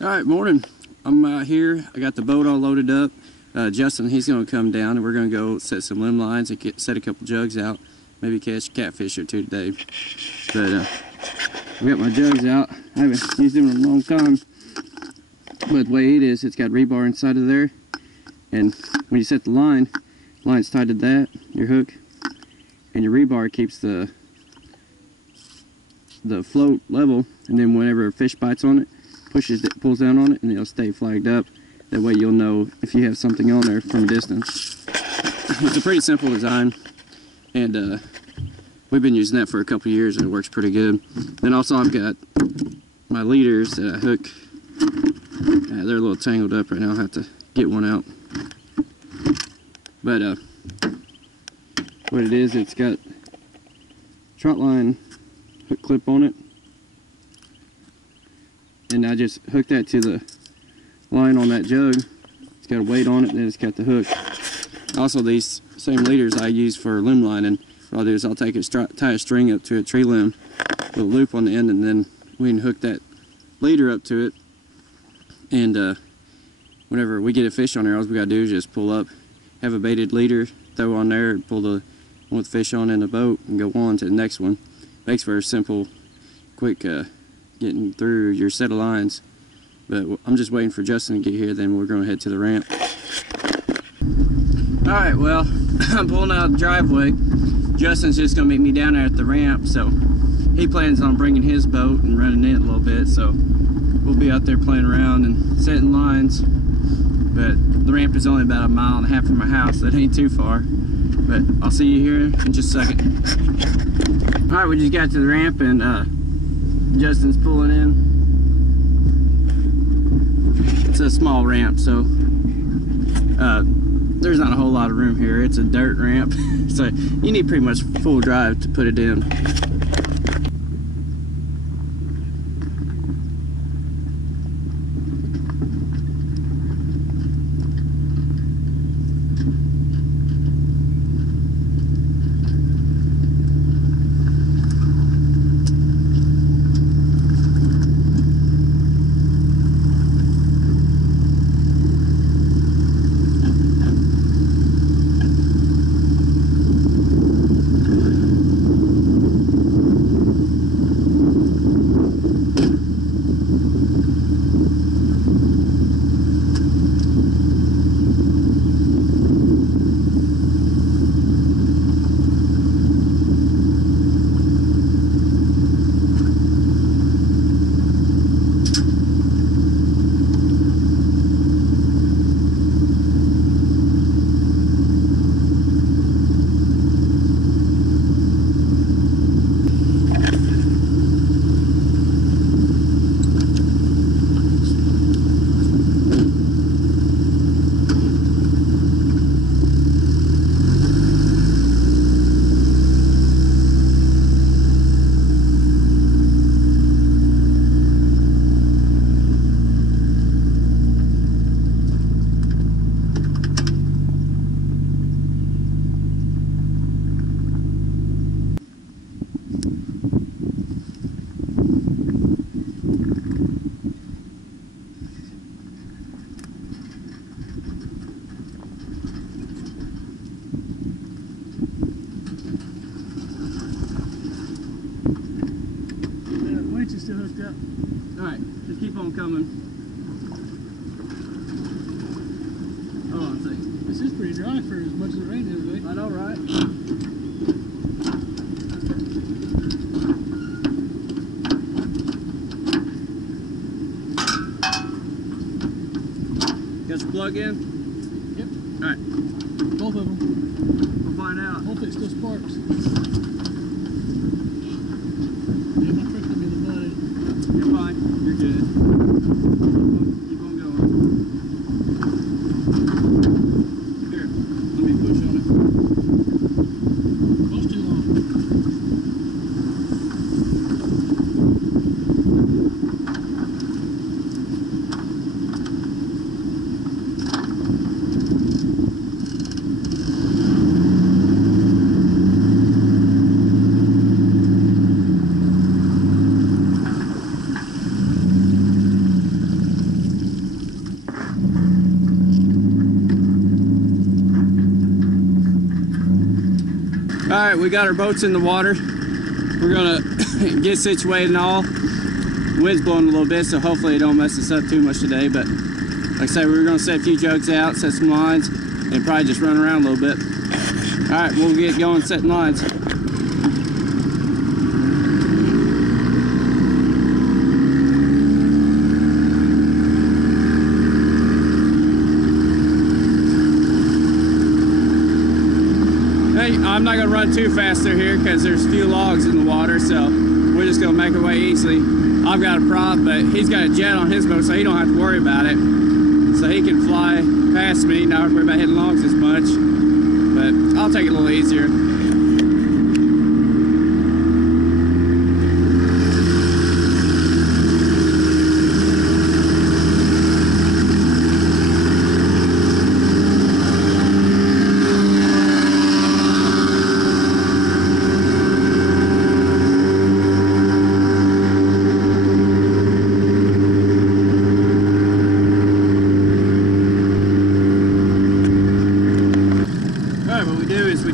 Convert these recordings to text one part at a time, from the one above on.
Alright, morning. I'm out here. I got the boat all loaded up. Justin, he's going to come down and we're going to go set some limb lines and set a couple jugs out. Maybe catch a catfish or two today. But I got my jugs out. I haven't used them in a long time. But the way it is, it's got rebar inside of there. And when you set the line's tied to that, your hook. And your rebar keeps the float level. And then whenever a fish bites on it, pulls down on it, and it'll stay flagged up. That way you'll know if you have something on there from a distance. It's a pretty simple design, and we've been using that for a couple years and it works pretty good. Then also I've got my leaders that I hook. They're a little tangled up right now. I'll have to get one out. But what it is, it's got trot line hook clip on it. And I just hook that to the line on that jug. It's got a weight on it, and then it's got the hook. Also, these same leaders I use for limb lining. What I'll do is I'll take tie a string up to a tree limb with a loop on the end, and then we can hook that leader up to it. And whenever we get a fish on there, all we gotta do is just pull up, have a baited leader, throw on there, and pull the one with the fish on in the boat, and go on to the next one. Makes for a simple, quick getting through your set of lines. But I'm just waiting for Justin to get here, then we're going to head to the ramp. Alright, well, I'm pulling out the driveway. Justin's just going to meet me down there at the ramp, so he plans on bringing his boat and running it a little bit, so we'll be out there playing around and setting lines. But the ramp is only about 1.5 miles from my house, so it ain't too far. But I'll see you here in just a second. Alright, we just got to the ramp and Justin's pulling in. It's a small ramp, so there's not a whole lot of room here. It's a dirt ramp, so you need pretty much full drive to put it in. Still hooked up. Alright, just keep on coming. Hold on a second. This is pretty dry for as much as it rained the other day. I know, right? Got your plug in? Yep. Alright. Both of them. We'll find out. Hopefully it still sparks. Yeah, my truck will be in the mud. You're fine. You're good. Keep on going. Here, let me push on it. Boat's too long. Alright, we got our boats in the water. We're gonna get situated and all. Wind's blowing a little bit, so hopefully it don't mess us up too much today. But like I said, we're gonna set a few jugs out, set some lines, and probably just run around a little bit. Alright, we'll get going setting lines. I'm not gonna run too fast through here because there's a few logs in the water, so we're just gonna make our way easily. I've got a prop, but he's got a jet on his boat, so he don't have to worry about it. So he can fly past me, not have to worry about hitting logs as much. But I'll take it a little easier.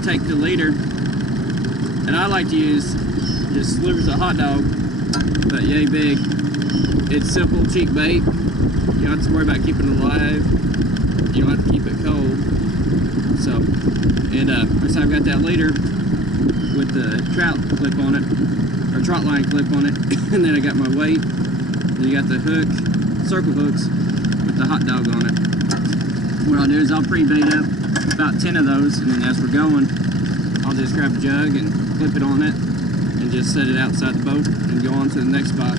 Take the leader, and I like to use just slivers of hot dog, but yay big. It's simple, cheap bait. You don't have to worry about keeping it alive. You don't have to keep it cold. So, and first I've got that leader with the trout clip on it, or trot line clip on it, and then I got my weight. Then you got the hook, circle hooks with the hot dog on it. What I'll do is I'll pre-bait up about 10 of those, and then as we're going, I'll just grab a jug and clip it on it and just set it outside the boat and go on to the next spot.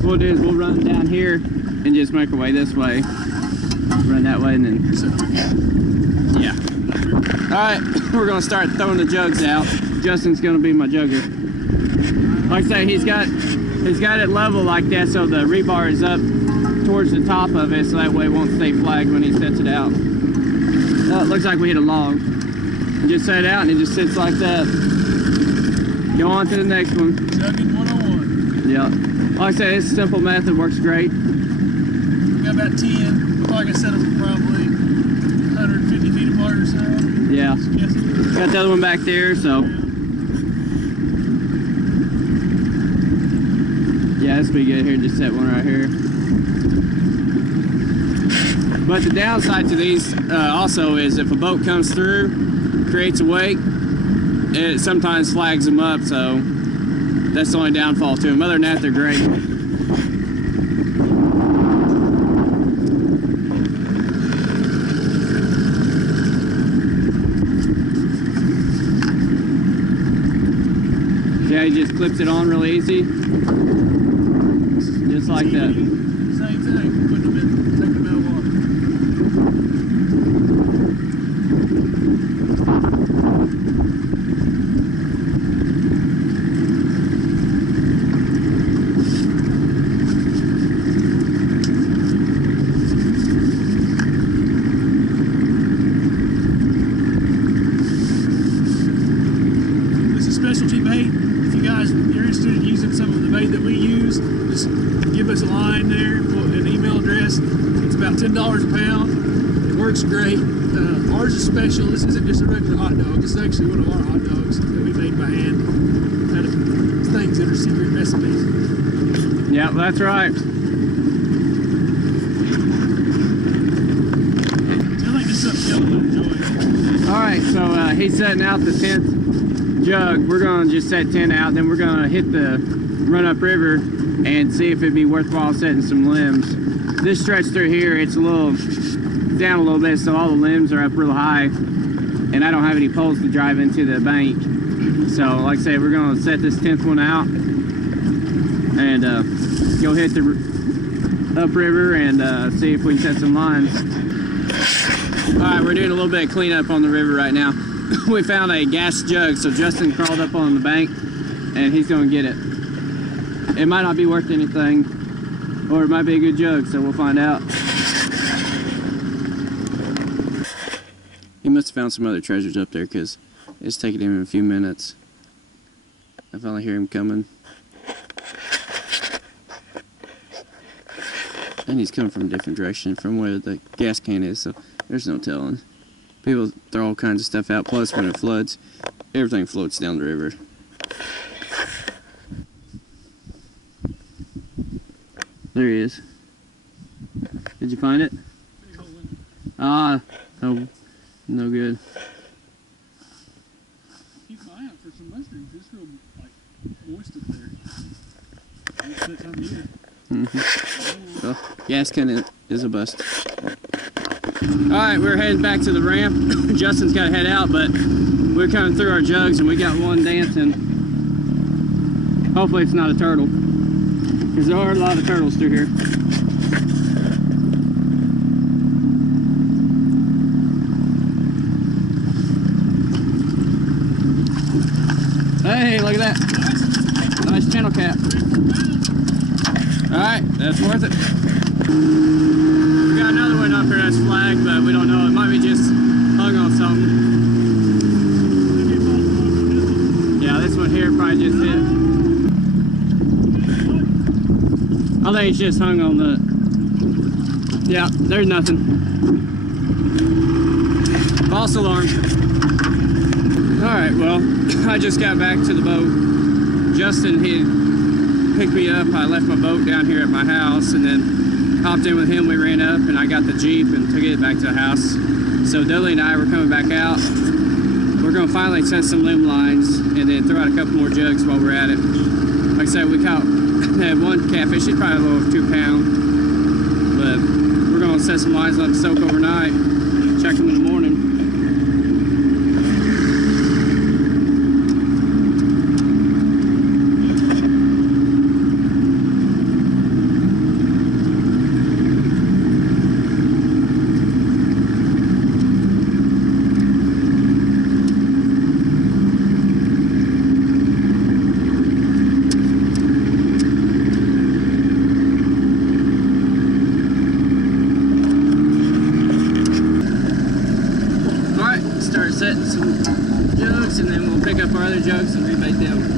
What we'll do is we'll run down here and just make our way this way. Run that way and then, yeah. Alright, we're gonna start throwing the jugs out. Justin's gonna be my jugger. Like I say, he's got it level like that so the rebar is up towards the top of it, so that way it won't stay flagged when he sets it out. Oh, it looks like we hit a log. You just set it out and it just sits like that. Go on to the next one. Jugging 101. Yeah. Like I said, it's a simple method, works great. Got about 10. Look like I set them probably 150 feet apart or so. Yeah. Yes. Got the other one back there, so. Yeah, this will be good. Here, just set one right here. But the downside to these also is if a boat comes through, creates a wake, it sometimes flags them up, so that's the only downfall to them. Other than that, they're great. Yeah, he just clips it on real easy. Just like that. Same thing. Put them in, take them out of water. This is specialty bait. If you guys are interested in using some of the bait that we use, just give us a line there, an email address. It's about $10 a pound. It works great. Ours is special. This isn't just a regular hot dog. This is actually one of our hot dogs that we made by hand out of things that are secret recipes. Yeah, that's right. I think this is something y'all will enjoy. Alright, so he's setting out the 10th jug. We're going to just set 10 out, then we're going to hit the run up river and see if it'd be worthwhile setting some limbs. This stretch through here, it's a little down a little bit, so all the limbs are up real high, and I don't have any poles to drive into the bank. So like I say, we're going to set this 10th one out and go hit the upriver and see if we can set some lines. Alright, we're doing a little bit of cleanup on the river right now. We found a gas jug, so Justin crawled up on the bank and he's going to get it. It might not be worth anything, or it might be a good jug, so we'll find out. He must have found some other treasures up there because it's taking him a few minutes. I finally hear him coming. And he's coming from a different direction from where the gas can is, so There's no telling. People throw all kinds of stuff out. Plus, when it floods, everything floats down the river. There he is. Did you find it? Ah, no, no good. Keep an eye out for some mushrooms. It's real like moist up there. It's that time of year. Well, gas can is a bust. Alright, we're heading back to the ramp. Justin's got to head out, but we're coming through our jugs and we got one dancing. Hopefully it's not a turtle, because there are a lot of turtles through here. Hey, look at that. Nice channel cap. Alright, that's worth it. We got another one up here that's flagged, but we don't know. It might be just hung on something. Yeah, this one here probably just hit. I think it's just hung on the... Yeah, there's nothing. False alarm. Alright, well, I just got back to the boat. Justin, he picked me up. I left my boat down here at my house and then hopped in with him. We ran up and I got the Jeep and took it back to the house. So Dudley and I were coming back out. We're going to finally set some limb lines and then throw out a couple more jugs while we're at it. Like I said, we caught one catfish. It's probably a little over 2 pounds. But we're going to set some lines, let them soak overnight, check them in the morning. Setting some jugs and then we'll pick up our other jugs and rebait them.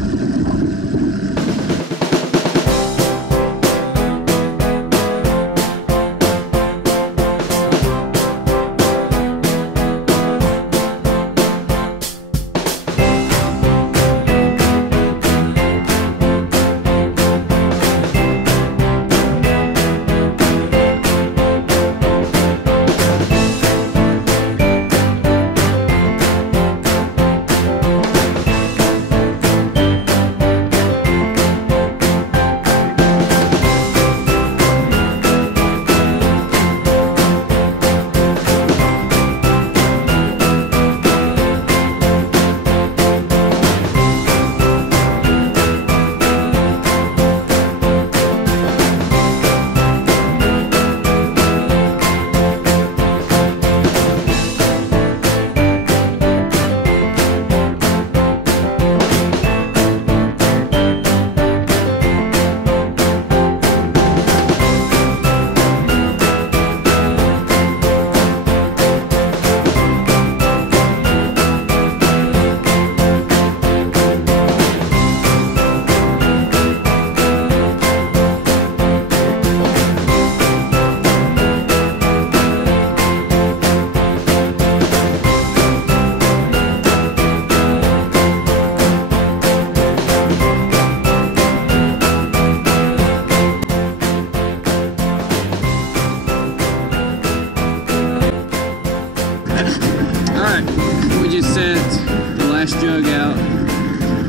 Jug out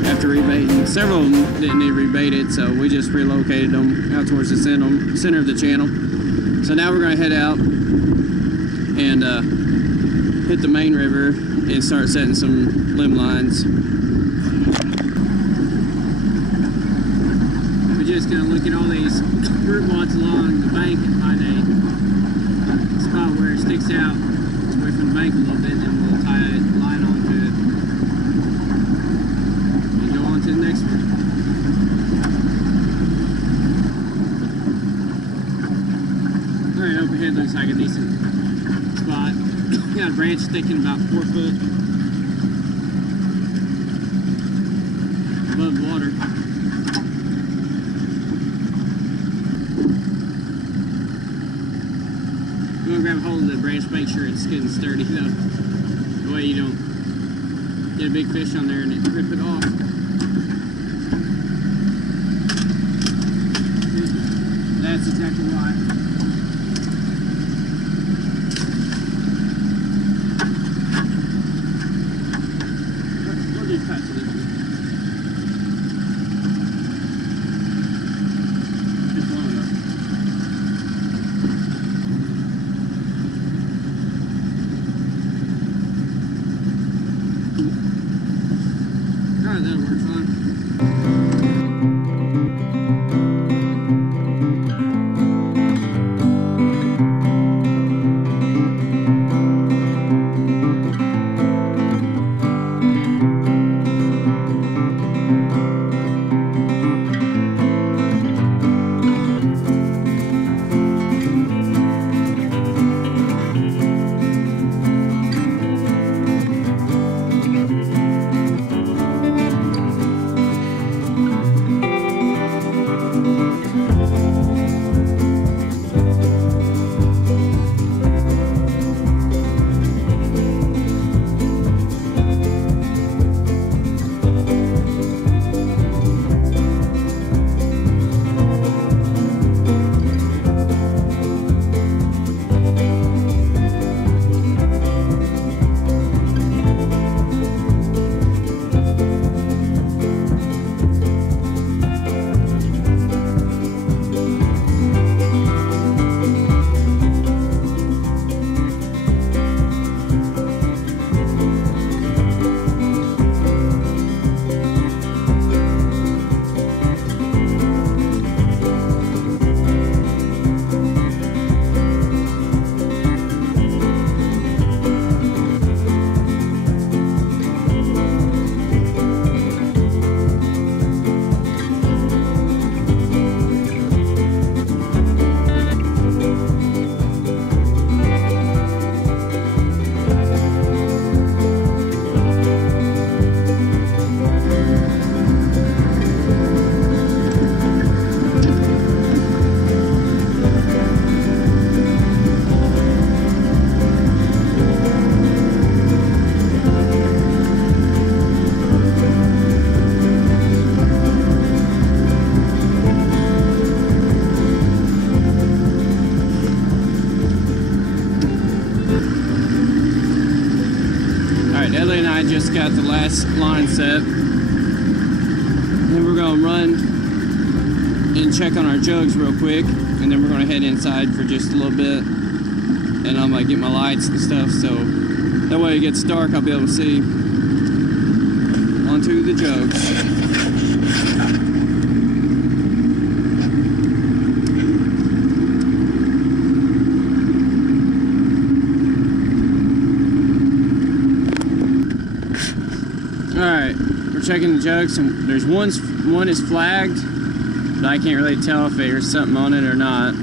after rebaiting. Several of them didn't need rebaited, so we just relocated them out towards the center of the channel. So now we're going to head out and hit the main river and start setting some limb lines. We're just going to look at all these root wads along the bank and find a spot where it sticks out away from the bank a little bit, and we'll tie a line onto it. To the next one. Alright, over here looks like a decent spot. Got a branch sticking about 4 foot above the water. I'm going to grab a hold of the branch branch, make sure it's good and sturdy though. The way you don't get a big fish on there and it rip it off. That's exactly why. We'll do tight to this one. It's long enough. Alright, that'll work fine. Ellie and I just got the last line set. Then we're gonna run and check on our jugs real quick, and then we're gonna head inside for just a little bit, and I'm gonna get my lights and stuff, so that way it gets dark, I'll be able to see onto the jugs. Alright, we're checking the jugs, and there's one is flagged, but I can't really tell if there's something on it or not.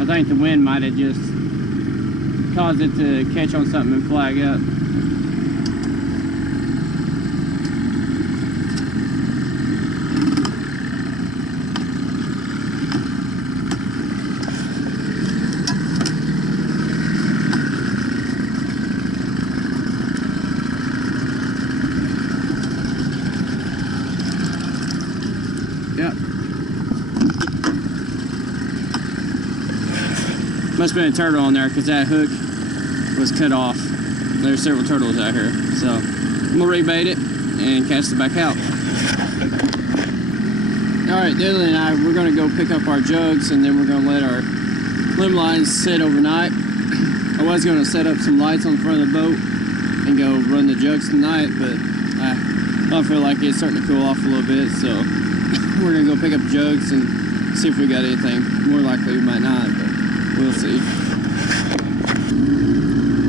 I think the wind might have just caused it to catch on something and flag up. Yep. Must have been a turtle on there because that hook was cut off. There's several turtles out here. So I'm gonna rebait it and cast it back out. Alright, Dylan and I, we're gonna go pick up our jugs, and then we're gonna let our limb lines sit overnight. I was gonna set up some lights on the front of the boat and go run the jugs tonight, but I don't feel like it's starting to cool off a little bit, so we're gonna go pick up jugs and see if we got anything. More likely we might not, but we'll see.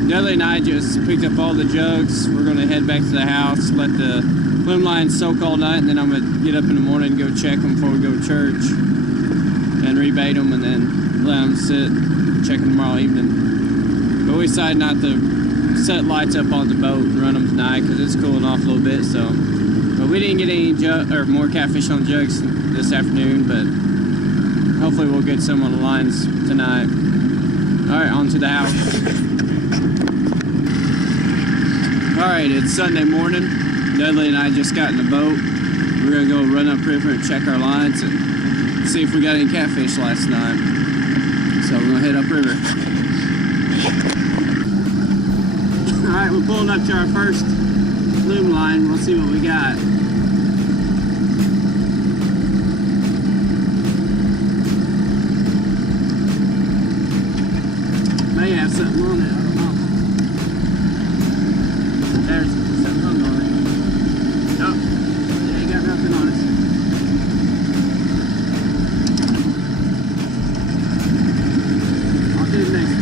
Dudley and I just picked up all the jugs. We're gonna head back to the house, let the limb lines soak all night, and then I'm gonna get up in the morning and go check them before we go to church and rebait them, and then let them sit, check them tomorrow evening. But we decided not to set lights up on the boat and run them tonight because it's cooling off a little bit, so We didn't get any more catfish on jugs this afternoon, but hopefully we'll get some on the lines tonight. Alright, on to the house. Alright, it's Sunday morning. Dudley and I just got in the boat. We're going to go run up river and check our lines and see if we got any catfish last night. So we're going to head up river. Alright, we're pulling up to our first loom line. We'll see what we got. May have something on it, I don't know. There's something hung on it. Nope, it ain't got nothing on it. I'll do the next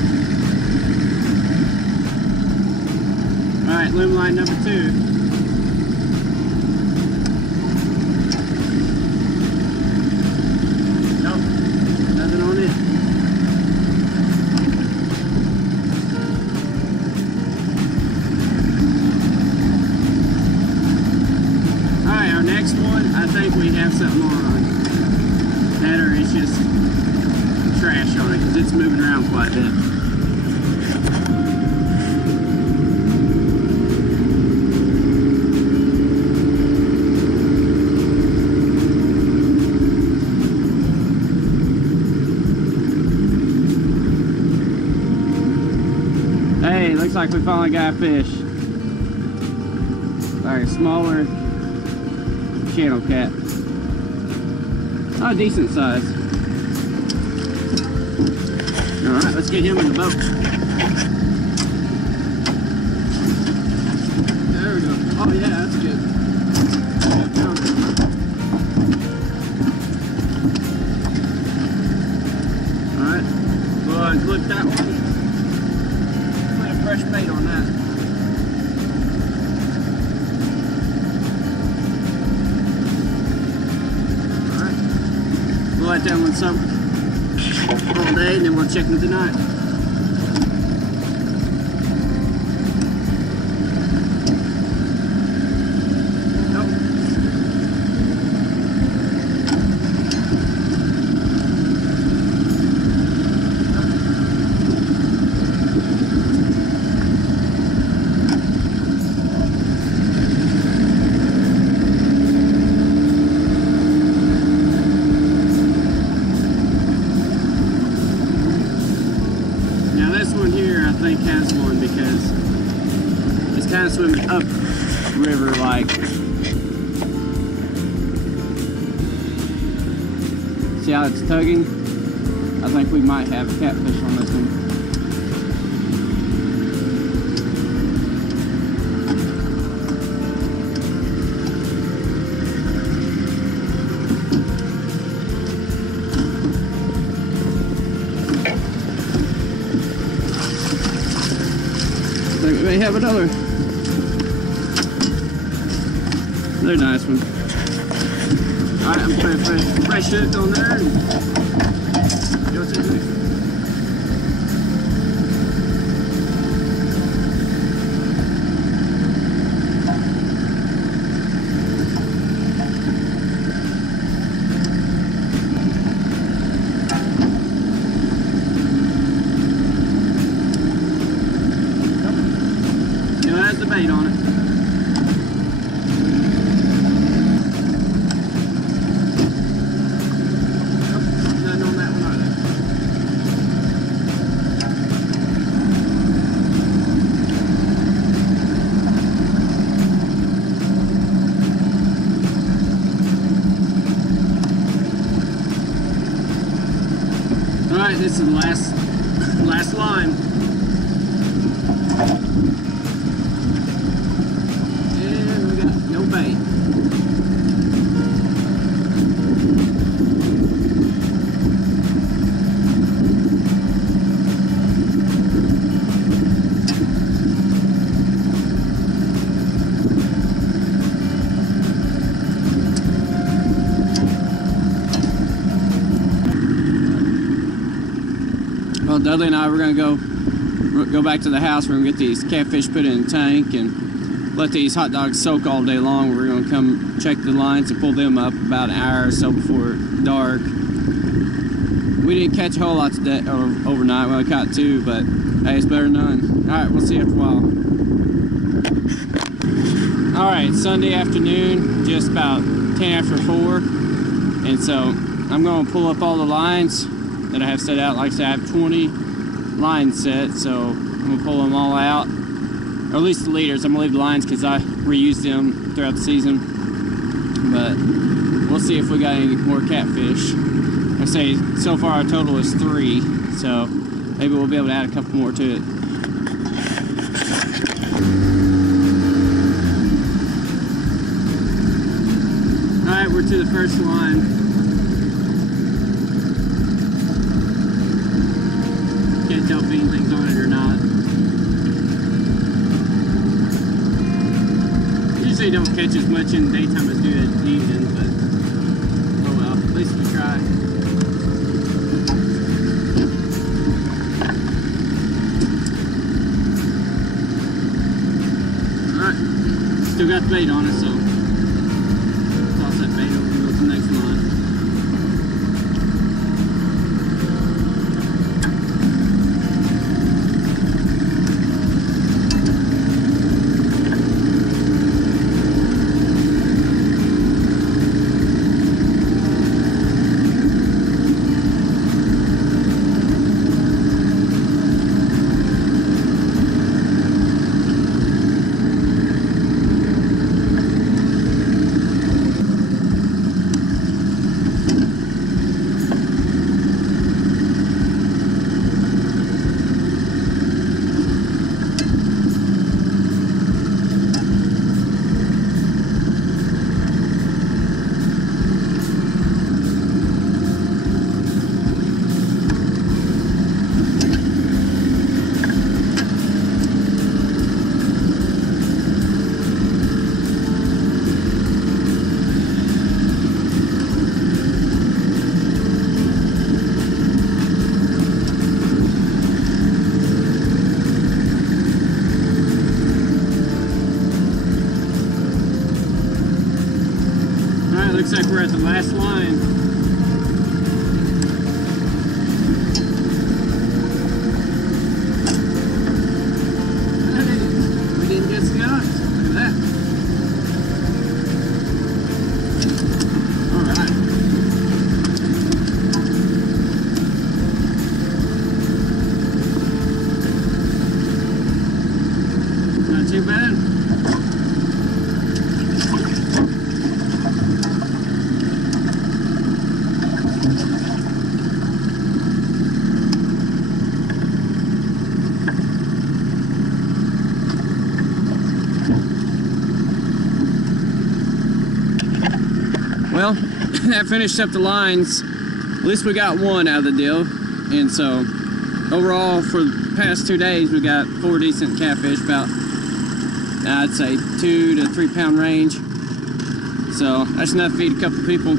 one. Alright, loom line number 2. I think we have something on that, or it's just trash on it because it's moving around quite a bit. Hey, looks like we finally got a fish. Alright, smaller channel cat. Oh, decent size. Alright, let's get him in the boat. There we go. Oh yeah, that's good. Alright, we'll unclip that one. Put a fresh bait on that. We'll let that one soak all day and then we'll check them tonight. Nope. Here I think has one because it's kind of swimming up river like. See how it's tugging? I think we might have catfish on this one. We may have another nice one. Alright, I'm putting fresh hook on there and go to the next one. Has the bait on it. Nothing on that one either. Alright, this is the last line. No bait. Well, Dudley and I were going to go back to the house. We're going to get these catfish put in a tank and let these hot dogs soak all day long. We're gonna come check the lines and pull them up about an hour or so before dark. We didn't catch a whole lot today or overnight. Well, I caught 2, but hey, it's better than none. All right, we'll see you after a while. All right, Sunday afternoon, just about 10 after 4, and so I'm gonna pull up all the lines that I have set out. Like I said, I have 20 lines set, so I'm gonna pull them all out, or at least the leaders. I'm gonna leave the lines because I reuse them throughout the season, but we'll see if we got any more catfish. I say so far our total is 3, so maybe we'll be able to add a couple more to it. Alright, we're to the first line. Can't tell if anything's on it or not. Usually don't catch as much in the daytime as do in the evening, but oh well, at least we try. Alright, still got the bait on it, so toss that bait over and go to the next line. Looks like we're at the last line. Hey, we didn't get scotch. Look at that. All right. Not too bad. Well, that finished up the lines. At least we got one out of the deal. And so, overall, for the past 2 days, we got 4 decent catfish, about, I'd say, 2 to 3 pound range. So, that's enough to feed a couple people.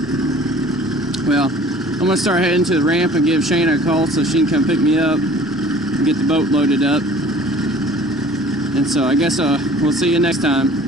Well, I'm gonna start heading to the ramp and give Shayna a call so she can come pick me up and get the boat loaded up. And so, I guess we'll see you next time.